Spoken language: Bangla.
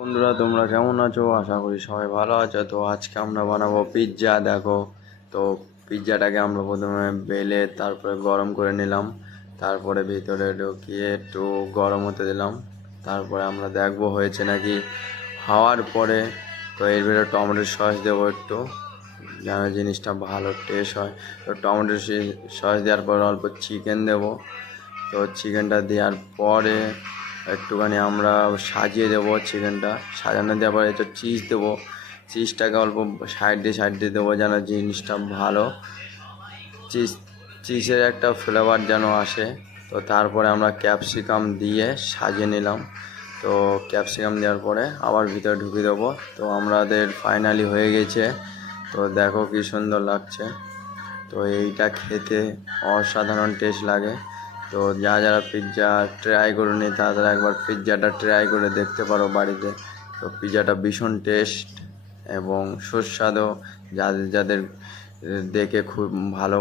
বন্ধুরা, তোমরা কেমন আছো? আশা করি সবাই ভালো আছো। তো আজকে আমরা বানাবো পিৎজা। দেখো, তো পিৎজাটাকে আমরা প্রথমে বেলে তারপরে গরম করে নিলাম, তারপরে ভিতরে ঢুকিয়ে একটু গরম হতে দিলাম। তারপরে আমরা দেখবো হয়েছে নাকি। হওয়ার পরে তো এর ভিতরে টমেটো সস দেবো একটু, যেন জিনিসটা ভালো টেস্ট হয়। তো টমেটো সস দেওয়ার পর অল্প চিকেন দেবো। তো চিকেনটা দেওয়ার পরে একটুখানি আমরা সাজিয়ে দেবো। চিকেনটা সাজানো দেওয়ার পরে একটু চিজ দেবো। চিজটাকে অল্প সাইড দিয়ে দেবো, যেন জিনিসটা ভালো চিজের একটা ফ্লেভার যেন আসে। তো তারপরে আমরা ক্যাপসিকাম দিয়ে সাজিয়ে নিলাম। তো ক্যাপসিকাম দেওয়ার পরে আবার ভিতরে ঢুকিয়ে দেবো। তো আমাদের ফাইনালি হয়ে গেছে। তো দেখো কি সুন্দর লাগছে। তো এইটা খেতে অসাধারণ টেস্ট লাগে। তো যারা পিৎজা ট্রাই করুনি তারা একবার পিৎজাটা ট্রাই করে দেখতে পারো বাড়িতে। তো পিৎজাটা ভীষণ টেস্ট এবং সুস্বাদু, যাদের যাদের দেখে খুব ভালো